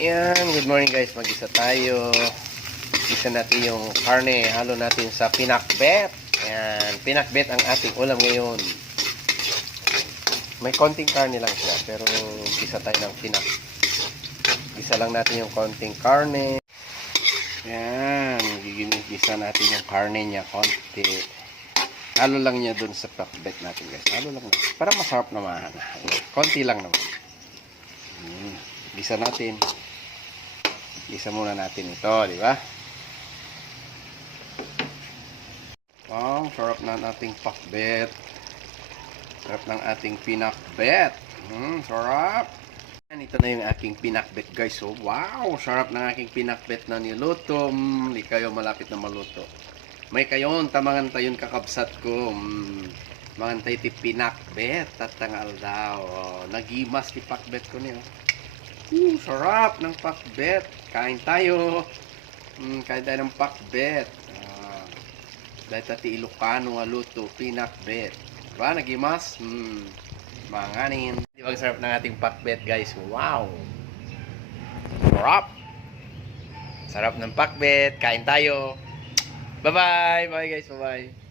Ayan, good morning guys. Mag-isa tayo. Isa natin yung karne. Halo natin sa pinakbet. Ayan, pinakbet ang ating ulam ngayon. May konting karne lang siya. Pero isa tayo ng pinak. Isa lang natin yung konting karne. Ayan, gigisa natin yung karne niya konti. Halo lang niya dun sa pinakbet natin guys. Halo lang natin. Para masarap naman. Konti lang naman. Gisa natin. Gisa muna natin ito, di ba? Wow, sarap na ating pakbet. Sarap ng ating pinakbet. Sarap. Ito na yung aking pinakbet, guys. So, wow, sarap ng aking pinakbet na niluto. Hindi kayo malapit na maluto. May kayon, tamangan tayon kakabsat ko. Mangantay ti pinakbet. Tatangal daw. Nagimas ti pakbet ko niyo. Sarap ng pakbet. Kain tayo. Kain tayo ng pakbet. Dahil tati Ilocano nga luto, pinakbet. Diba? Nagimas? Manganin. Di ba sarap ng ating pakbet, guys? Wow! Sarap! Sarap ng pakbet. Kain tayo. Bye-bye! Bye guys, bye-bye!